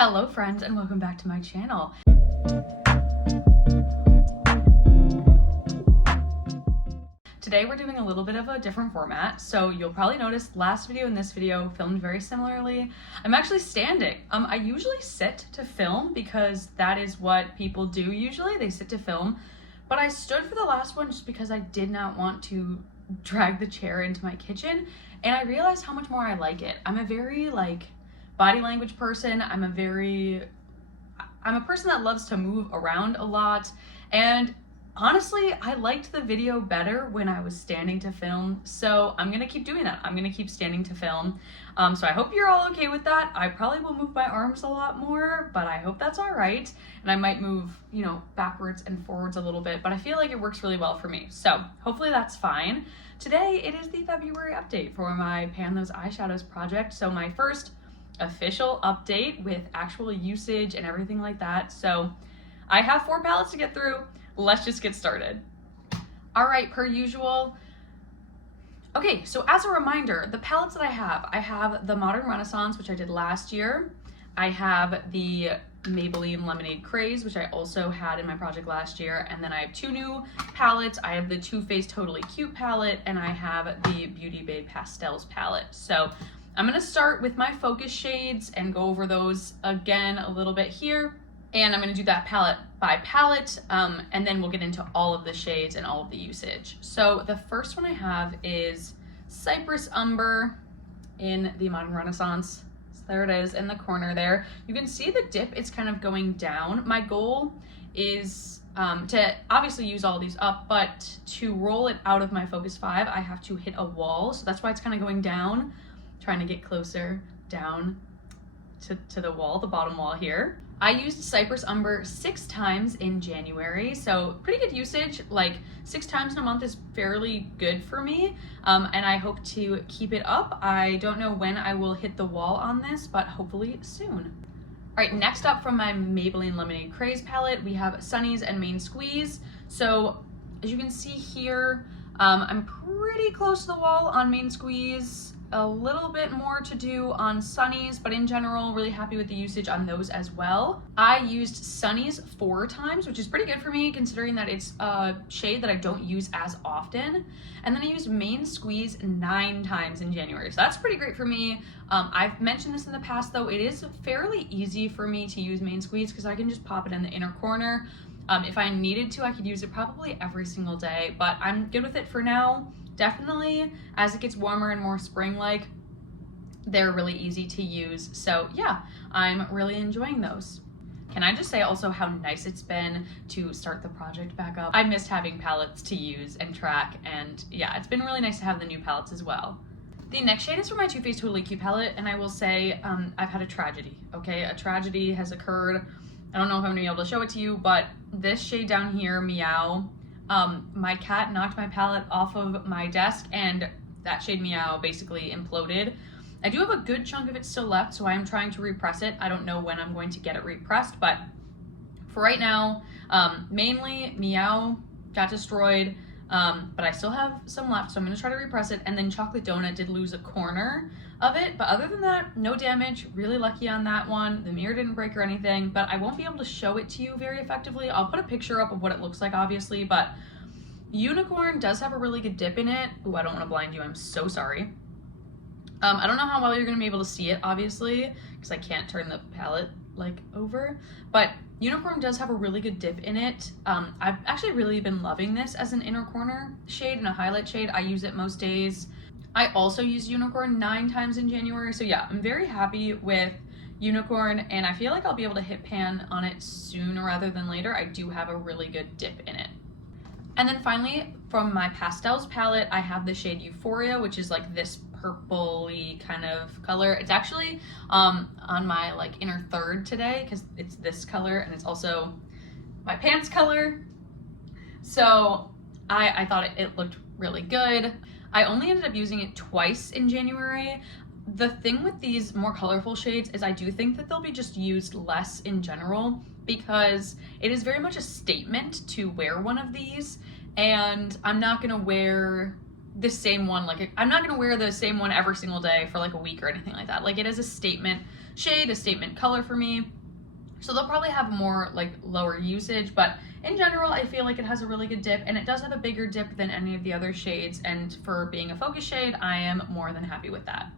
Hello friends and welcome back to my channel. Today we're doing a little bit of a different format, so you'll probably notice last video and this video filmed very similarly. I'm actually standing. I usually sit to film because that is what people do usually, they sit to film, but I stood for the last one just because I did not want to drag the chair into my kitchen, and I realized how much more I like it. I'm a very body language person. I'm a person that loves to move around a lot, and honestly, I liked the video better when I was standing to film, so I'm gonna keep doing that. I'm gonna keep standing to film. So I hope you're all okay with that. I probably will move my arms a lot more, but I hope that's all right. And I might move, backwards and forwards a little bit, but I feel like it works really well for me. So hopefully that's fine. Today, it is the February update for my Pan Those Eyeshadows project. So my first official update with actual usage and everything like that. So I have 4 palettes to get through. Let's just get started. All right, per usual. Okay, so as a reminder, the palettes that I have the Modern Renaissance, which I did last year. I have the Maybelline Lemonade Craze, which I also had in my project last year. And then I have 2 new palettes. I have the Too Faced Totally Cute palette, and I have the Beauty Bay Pastels palette. So I'm gonna start with my focus shades and go over those again a little bit here. And I'm gonna do that palette by palette, and then we'll get into all of the shades and all of the usage. So the first one I have is Cypress Umber in the Modern Renaissance. So there it is in the corner there. You can see the dip, it's kind of going down. My goal is to obviously use all these up, but to roll it out of my Focus 5, I have to hit a wall. So that's why it's kind of going down. Trying to get closer down to the wall, the bottom wall here. I used Cypress Umber 6 times in January, so pretty good usage. 6 times in a month is fairly good for me, and I hope to keep it up. I don't know when I will hit the wall on this, but hopefully soon. All right, next up from my Maybelline Lemonade Craze palette, we have Sunnies and Main Squeeze. So as you can see here, I'm pretty close to the wall on Main Squeeze. A little bit more to do on Sunnies, but in general, really happy with the usage on those as well. I used Sunnies 4 times, which is pretty good for me considering that it's a shade that I don't use as often. And then I used Main Squeeze 9 times in January, so that's pretty great for me. I've mentioned this in the past though, it is fairly easy for me to use Main Squeeze because I can just pop it in the inner corner. If I needed to, I could use it probably every single day, but I'm good with it for now. Definitely, as it gets warmer and more spring-like, they're really easy to use. So yeah, I'm really enjoying those. Can I just say also how nice it's been to start the project back up? I missed having palettes to use and track, and yeah, it's been really nice to have the new palettes as well. The next shade is from my Too Faced Totally Cute palette, and I will say I've had a tragedy, okay? A tragedy has occurred. I don't know if I'm gonna be able to show it to you, but this shade down here, Meow, my cat knocked my palette off of my desk and that shade Meow basically imploded. I do have a good chunk of it still left, so I am trying to repress it. I don't know when I'm going to get it repressed, but for right now, mainly Meow got destroyed, but I still have some left, so I'm gonna try to repress it. And then Chocolate Donut did lose a corner of it, but other than that, no damage. Really lucky on that one. The mirror didn't break or anything, but I won't be able to show it to you very effectively. I'll put a picture up of what it looks like, obviously, but Unicorn does have a really good dip in it. Ooh, I don't want to blind you, I'm so sorry. I don't know how well you're gonna be able to see it, obviously, because I can't turn the palette over, but Unicorn does have a really good dip in it. I've actually really been loving this as an inner corner shade and a highlight shade. I use it most days. I also used Unicorn 9 times in January, so yeah, I'm very happy with Unicorn, and I feel like I'll be able to hit pan on it sooner rather than later. I do have a really good dip in it. And then finally, from my Pastels palette, I have the shade Euphoria, which is this purpley kind of color. It's actually on my inner third today because it's this color, and it's also my pants color. So I thought it looked really good. I only ended up using it twice in January. The thing with these more colorful shades is I do think that they'll be just used less in general because it is very much a statement to wear one of these, and I'm not gonna wear the same one. Like, I'm not gonna wear the same one every single day for like a week or anything like that. Like, it is a statement shade, a statement color for me. So they'll probably have more like lower usage, but in general, I feel like it has a really good dip, and it does have a bigger dip than any of the other shades, and for being a focus shade, I am more than happy with that.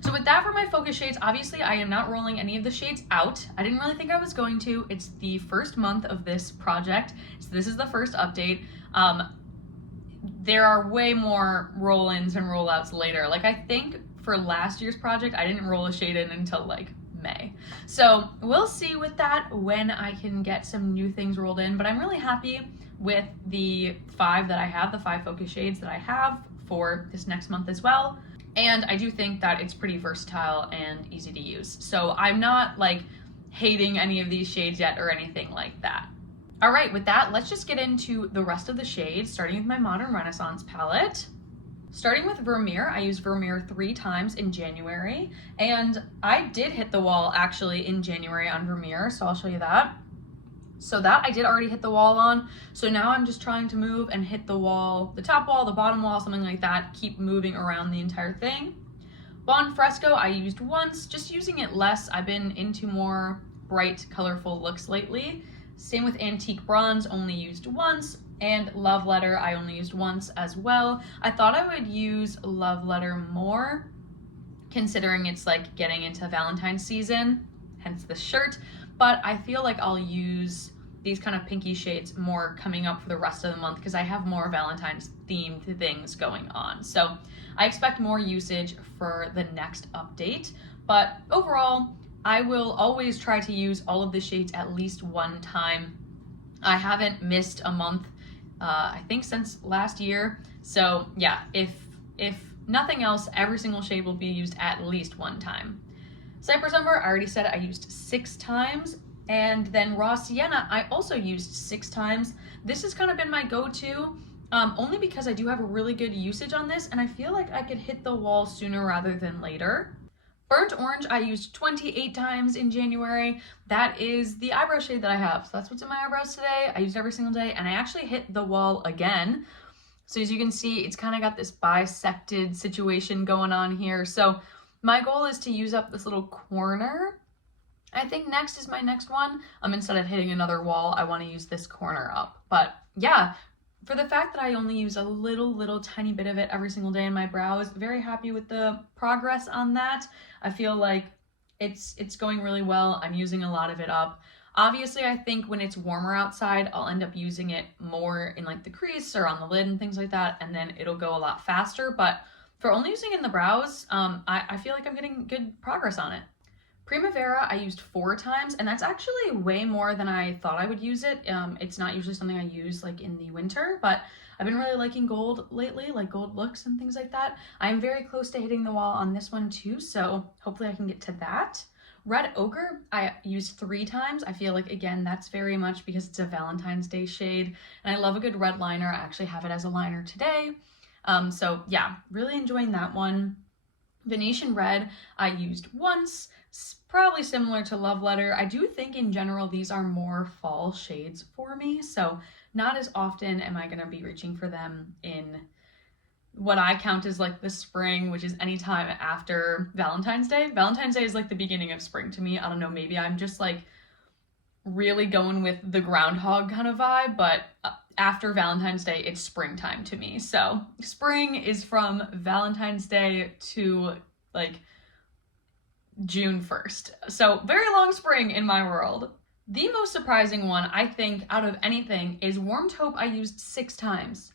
So with that for my focus shades, obviously I am not rolling any of the shades out. I didn't really think I was going to. It's the first month of this project, so this is the first update. There are way more roll-ins and roll-outs later. Like, I think for last year's project, I didn't roll a shade in until like May. So we'll see with that when I can get some new things rolled in, but I'm really happy with the 5 that I have, the 5 focus shades that I have for this next month as well. And I do think that it's pretty versatile and easy to use. So I'm not like hating any of these shades yet or anything like that. All right, with that, let's just get into the rest of the shades, starting with my Modern Renaissance palette. Starting with Vermeer, I used Vermeer 3 times in January, and I did hit the wall actually in January on Vermeer, so I'll show you that. So that I did already hit the wall on, so now I'm just trying to move and hit the wall, the top wall, the bottom wall, something like that, keep moving around the entire thing. Bon Fresco I used once, just using it less. I've been into more bright, colorful looks lately. Same with Antique Bronze, only used once. And Love Letter I only used once as well. I thought I would use Love Letter more, considering it's like getting into Valentine's season, hence the shirt, but I feel like I'll use these kind of pinky shades more coming up for the rest of the month because I have more Valentine's themed things going on. So I expect more usage for the next update, but overall, I will always try to use all of the shades at least one time. I haven't missed a month I think since last year. So yeah, if nothing else, every single shade will be used at least one time. Cypress Umber, I already said I used 6 times. And then Raw Sienna, I also used 6 times. This has kind of been my go-to, only because I do have a really good usage on this, and I feel like I could hit the wall sooner rather than later. Burnt Orange, I used 28 times in January. That is the eyebrow shade that I have. So that's what's in my eyebrows today. I used it every single day, and I actually hit the wall again. So as you can see, it's kind of got this bisected situation going on here. So my goal is to use up this little corner. I think next is my next one. Instead of hitting another wall, I want to use this corner up. But yeah, for the fact that I only use a little tiny bit of it every single day in my brows, very happy with the progress on that. I feel like it's going really well. I'm using a lot of it up. Obviously, I think when it's warmer outside, I'll end up using it more in like the crease or on the lid and things like that, and then it'll go a lot faster. But for only using it in the brows, I feel like I'm getting good progress on it. Primavera, I used 4 times, and that's actually way more than I thought I would use it. It's not usually something I use like in the winter, but I've been really liking gold lately, like gold looks and things like that. I'm very close to hitting the wall on this one too, so hopefully I can get to that. Red Ochre, I used 3 times. I feel like, again, that's very much because it's a Valentine's Day shade, and I love a good red liner. I actually have it as a liner today. So yeah, really enjoying that one. Venetian Red, I used once, probably similar to Love Letter. I do think in general these are more fall shades for me, so not as often am I going to be reaching for them in what I count as like the spring, which is anytime after Valentine's Day. Valentine's Day is like the beginning of spring to me. I don't know, maybe I'm just like really going with the groundhog kind of vibe, but after Valentine's Day, it's springtime to me. So spring is from Valentine's Day to like June 1st. So very long spring in my world. The most surprising one, I think, out of anything is Warm Taupe I used 6 times.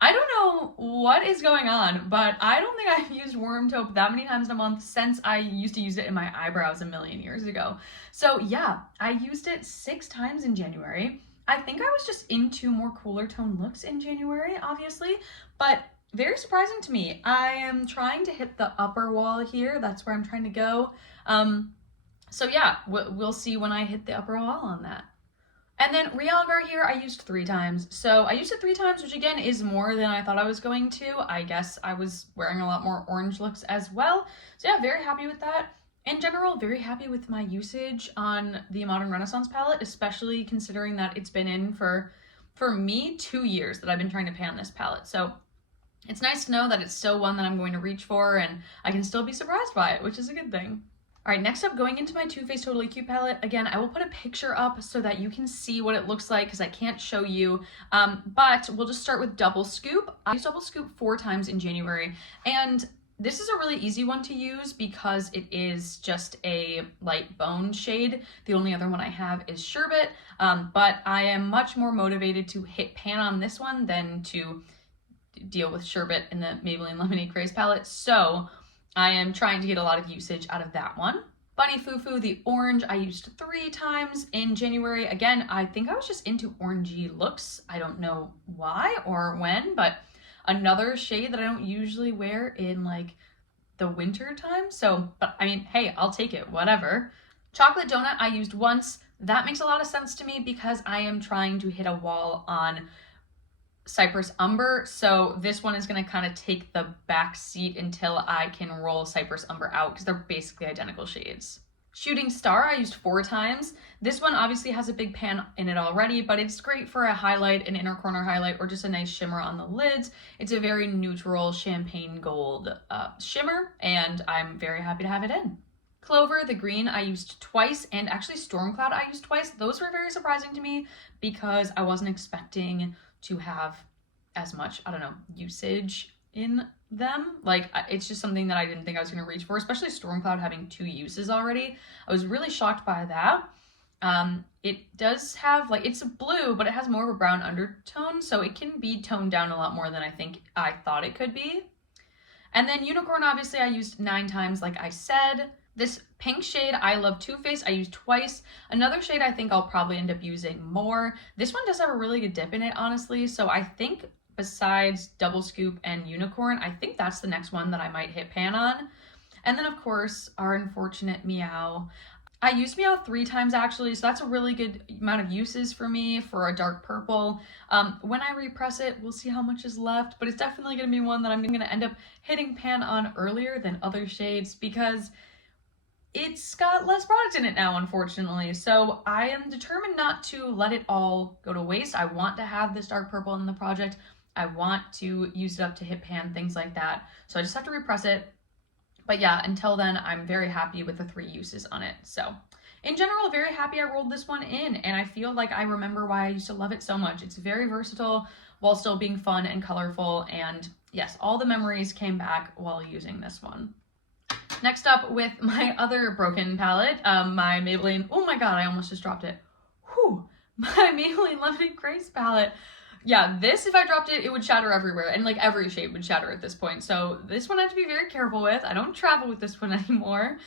I don't know what is going on, but I don't think I've used Warm Taupe that many times in a month since I used to use it in my eyebrows a million years ago. So yeah, I used it 6 times in January. I think I was just into more cooler tone looks in January, obviously, but very surprising to me. I am trying to hit the upper wall here. That's where I'm trying to go. So yeah, we'll see when I hit the upper wall on that. And then Realgar here, I used 3 times. So I used it 3 times, which again is more than I thought I was going to. I guess I was wearing a lot more orange looks as well. So yeah, very happy with that. In general, very happy with my usage on the Modern Renaissance palette, especially considering that it's been in for me 2 years that I've been trying to pan this palette. So it's nice to know that it's still one that I'm going to reach for and I can still be surprised by it, which is a good thing. All right, next up, going into my Too Faced Totally Cute palette. Again, I will put a picture up so that you can see what it looks like because I can't show you, but we'll just start with Double Scoop. I used Double Scoop 4 times in January, and this is a really easy one to use because it is just a light bone shade. The only other one I have is Sherbet, but I am much more motivated to hit pan on this one than to deal with Sherbet in the Maybelline Lemonade Craze palette, so I am trying to get a lot of usage out of that one. Bunny Foo Foo, the orange, I used 3 times in January. Again, I think I was just into orangey looks. I don't know why or when, but another shade that I don't usually wear in like the winter time. So, but I mean, hey, I'll take it, whatever. Chocolate Donut, I used once. That makes a lot of sense to me because I am trying to hit a wall on Cypress Umber, so this one is going to kind of take the back seat until I can roll Cypress Umber out because they're basically identical shades. Shooting Star, I used 4 times. This one obviously has a big pan in it already, but it's great for a highlight, an inner corner highlight, or just a nice shimmer on the lids. It's a very neutral champagne gold shimmer, and I'm very happy to have it in. Clover, the green, I used twice, and actually Stormcloud I used twice. Those were very surprising to me because I wasn't expecting to have as much, I don't know, usage in them. Like, it's just something that I didn't think I was going to reach for, especially Stormcloud having 2 uses already. I was really shocked by that. It does have, like, it's a blue, but it has more of a brown undertone, so it can be toned down a lot more than I think I thought it could be. And then Unicorn, obviously, I used 9 times, like I said. This pink shade, I love Too Faced, I used twice. Another shade I think I'll probably end up using more. This one does have a really good dip in it, honestly, so I think besides Double Scoop and Unicorn, I think that's the next one that I might hit pan on. And then, of course, our unfortunate Meow. I used Meow 3 times, actually, so that's a really good amount of uses for me for a dark purple. When I repress it, we'll see how much is left, but it's definitely going to be one that I'm going to end up hitting pan on earlier than other shades because it's got less product in it now, unfortunately. So I am determined not to let it all go to waste. I want to have this dark purple in the project. I want to use it up to hit pan, things like that. So I just have to repress it. But yeah, until then, I'm very happy with the 3 uses on it. So in general, very happy I rolled this one in, and I feel like I remember why I used to love it so much. It's very versatile while still being fun and colorful, and yes, all the memories came back while using this one. Next up with my other broken palette, my Maybelline, oh my god, I almost just dropped it. Whew, my Maybelline Lemonade Craze palette. Yeah, this, if I dropped it, it would shatter everywhere, and like every shade would shatter at this point. So this one I have to be very careful with. I don't travel with this one anymore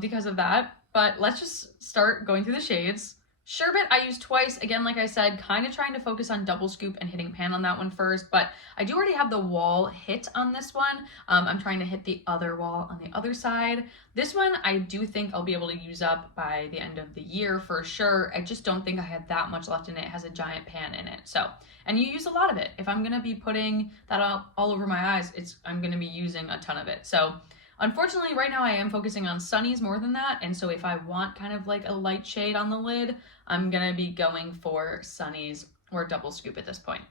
because of that. But let's just start going through the shades. Sherbet I used twice, again, like I said, kind of trying to focus on Double Scoop and hitting pan on that one first, but I do already have the wall hit on this one. I'm trying to hit the other wall on the other side. This one I do think I'll be able to use up by the end of the year for sure. I just don't think I had that much left in it. It has a giant pan in it, so, and you use a lot of it. If I'm gonna be putting that all over my eyes, I'm gonna be using a ton of it. So unfortunately, right now I am focusing on sunnies more than that, and so if I want kind of like a light shade on the lid, I'm gonna be going for sunnies or Double Scoop at this point.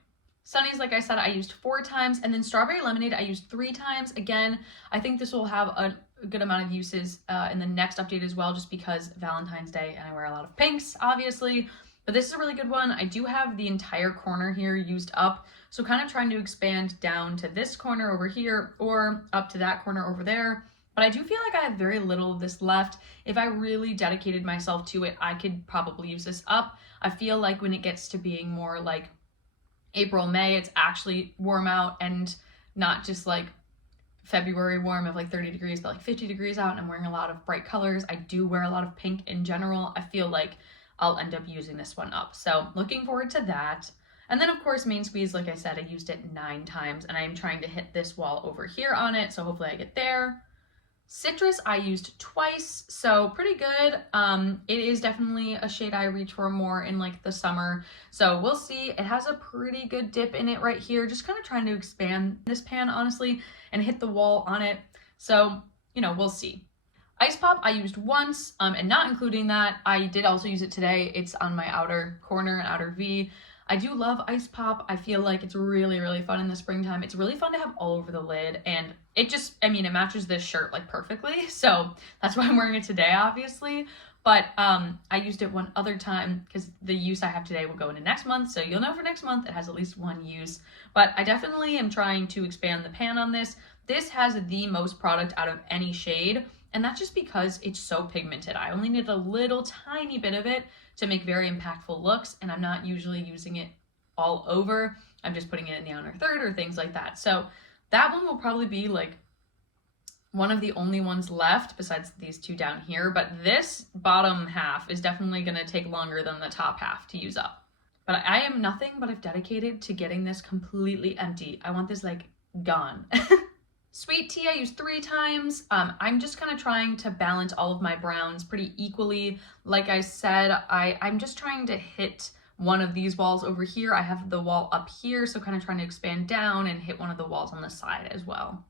Sunnies, like I said, I used 4 times, and then Strawberry Lemonade I used 3 times. Again, I think this will have a good amount of uses in the next update as well, just because Valentine's Day and I wear a lot of pinks, obviously. But this is a really good one. I do have the entire corner here used up, so kind of trying to expand down to this corner over here or up to that corner over there. But I do feel like I have very little of this left. If I really dedicated myself to it, I could probably use this up. I feel like when it gets to being more like April, May, it's actually warm out and not just like February warm of like 30 degrees, but like 50 degrees out, and I'm wearing a lot of bright colors. I do wear a lot of pink in general. I feel like I'll end up using this one up. So looking forward to that. And then of course, Main Squeeze, like I said, I used it 9 times, and I am trying to hit this wall over here on it, so hopefully I get there. Citrus I used twice, so pretty good. It is definitely a shade I reach for more in like the summer, so we'll see. It has a pretty good dip in it right here, just kind of trying to expand this pan, honestly, and hit the wall on it. So, you know, we'll see. Ice Pop I used once, and not including that, I did also use it today. It's on my outer corner and outer V. I do love Ice Pop. I feel like it's really, really fun in the springtime. It's really fun to have all over the lid, and it just, I mean, it matches this shirt like perfectly, so that's why I'm wearing it today, obviously. But I used it one other time because the use I have today will go into next month, so you'll know for next month it has at least one use. But I definitely am trying to expand the pan on this. This has the most product out of any shade, and that's just because it's so pigmented. I only need a little tiny bit of it to make very impactful looks, and I'm not usually using it all over. I'm just putting it in the outer third or things like that. So that one will probably be like one of the only ones left besides these two down here, but this bottom half is definitely going to take longer than the top half to use up. But I am nothing but I've dedicated to getting this completely empty. I want this like gone. Sweet tea I used 3 times. I'm just kind of trying to balance all of my browns pretty equally. Like I said, I'm just trying to hit one of these walls over here. I have the wall up here, so kind of trying to expand down and hit one of the walls on the side as well.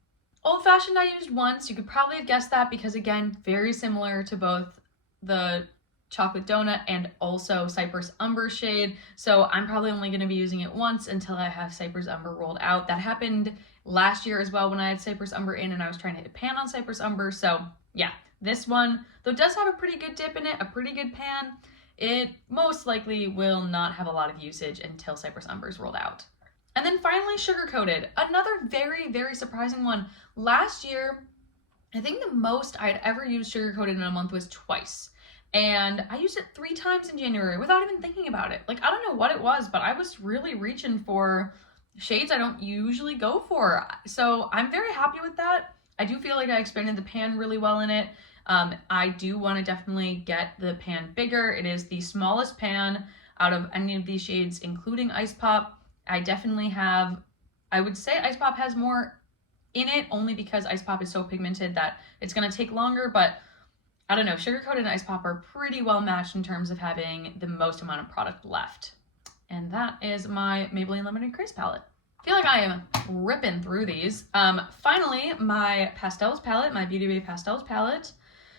Old Fashioned I used once. You could probably have guessed that because, again, very similar to both the Chocolate Donut and also Cypress Umber shade. So I'm probably only going to be using it once until I have Cypress Umber rolled out. That happened last year as well when I had Cypress Umber in and I was trying to hit a pan on Cypress Umber. So yeah, this one, though it does have a pretty good dip in it, a pretty good pan, it most likely will not have a lot of usage until Cypress Umber is rolled out. And then finally, Sugar Coated. Another very, very surprising one. Last year, I think the most I had ever used Sugar Coated in a month was twice. And I used it 3 times in January without even thinking about it. Like, I don't know what it was, but I was really reaching for shades I don't usually go for. So I'm very happy with that. I do feel like I expanded the pan really well in it. I do want to definitely get the pan bigger. It is the smallest pan out of any of these shades, including Ice Pop. I definitely have, I would say Ice Pop has more in it only because Ice Pop is so pigmented that it's going to take longer, but I don't know, Sugar Coated and Ice Pop are pretty well matched in terms of having the most amount of product left. And that is my Maybelline Limited Craze palette. I feel like I am ripping through these. Finally, my Pastels palette, my Beauty Bay Pastels palette.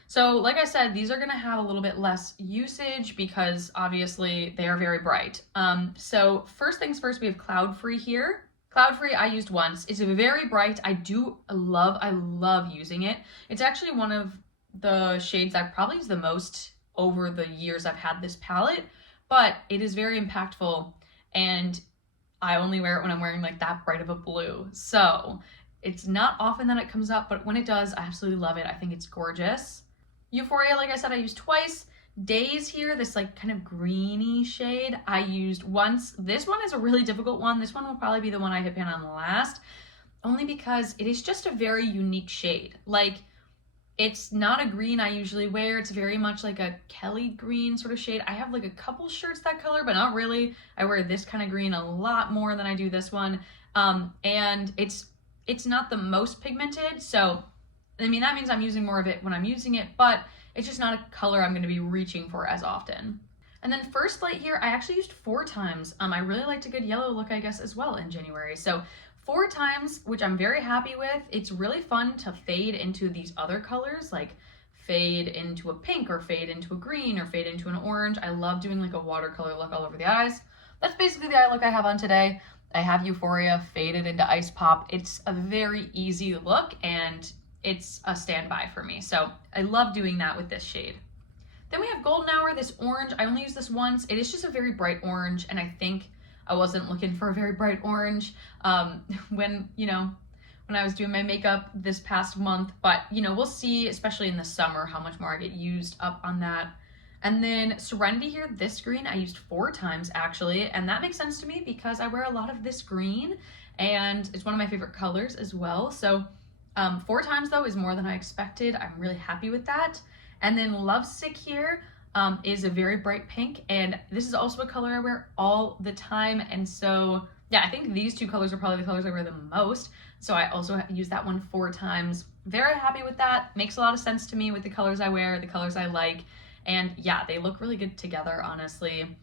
So like I said, these are going to have a little bit less usage because obviously they are very bright. So first things first, we have Cloud Free here. Cloud Free I used once. It's very bright. I love using it. It's actually one of the shades I've probably used the most over the years I've had this palette, but it is very impactful and I only wear it when I'm wearing like that bright of a blue. So it's not often that it comes up, but when it does, I absolutely love it. I think it's gorgeous. Euphoria, like I said, I used twice. Days here, this like kind of greeny shade, I used once. This one is a really difficult one. This one will probably be the one I hit pan on last, only because it is just a very unique shade. Like, it's not a green I usually wear. It's very much like a Kelly green sort of shade. I have like a couple shirts that color, but not really. I wear this kind of green a lot more than I do this one. And it's not the most pigmented, so I mean, that means I'm using more of it when I'm using it, but it's just not a color I'm going to be reaching for as often. And then First Light here, I actually used 4 times. I really liked a good yellow look, I guess, as well in January. So 4 times, which I'm very happy with. It's really fun to fade into these other colors, like fade into a pink or fade into a green or fade into an orange. I love doing like a watercolor look all over the eyes. That's basically the eye look I have on today. I have Euphoria faded into Ice Pop. It's a very easy look and it's a standby for me. So I love doing that with this shade. Then we have Golden Hour, this orange. I only use this once. It is just a very bright orange, and I think I wasn't looking for a very bright orange when I was doing my makeup this past month, but we'll see, especially in the summer, how much more I get used up on that. And then Serenity here, this green, I used 4 times actually, and that makes sense to me because I wear a lot of this green, and it's one of my favorite colors as well. So 4 times though is more than I expected. I'm really happy with that. And then Lovesick here is a very bright pink, and this is also a color I wear all the time. And so yeah, I think these 2 colors are probably the colors I wear the most. So I also use that one 4 times. Very happy with that. Makes a lot of sense to me with the colors I wear, the colors I like. And yeah, they look really good together, honestly.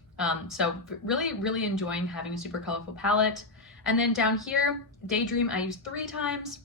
So really, really enjoying having a super colorful palette. And then down here, Daydream, I used 3 times.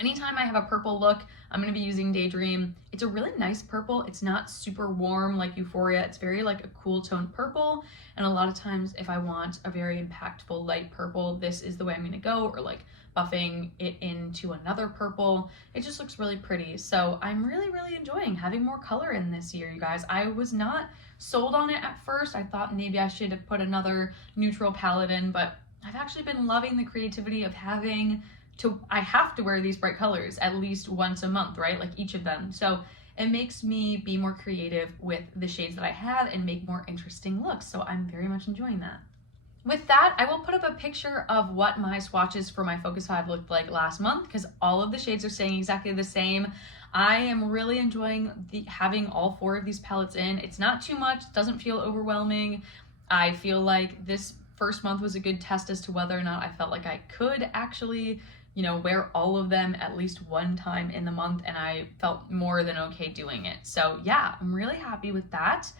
Anytime I have a purple look, I'm going to be using Daydream. It's a really nice purple. It's not super warm like Euphoria. It's very like a cool toned purple. And a lot of times if I want a very impactful light purple, this is the way I'm going to go, or like buffing it into another purple. It just looks really pretty. So I'm really, really enjoying having more color in this year, you guys. I was not sold on it at first. I thought maybe I should have put another neutral palette in, but I've actually been loving the creativity of I have to wear these bright colors at least once a month, right? Like each of them. So it makes me be more creative with the shades that I have and make more interesting looks. So I'm very much enjoying that. With that, I will put up a picture of what my swatches for my Focus 5 looked like last month, because all of the shades are staying exactly the same. I am really enjoying having all 4 of these palettes in. It's not too much, doesn't feel overwhelming. I feel like this first month was a good test as to whether or not I felt like I could actually, wear all of them at least one time in the month, and I felt more than okay doing it. So yeah, I'm really happy with that.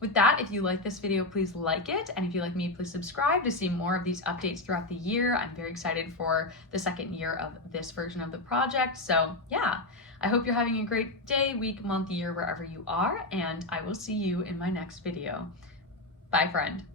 With that, if you like this video, please like it. And if you like me, please subscribe to see more of these updates throughout the year. I'm very excited for the second year of this version of the project. So yeah, I hope you're having a great day, week, month, year, wherever you are, and I will see you in my next video. Bye, friend.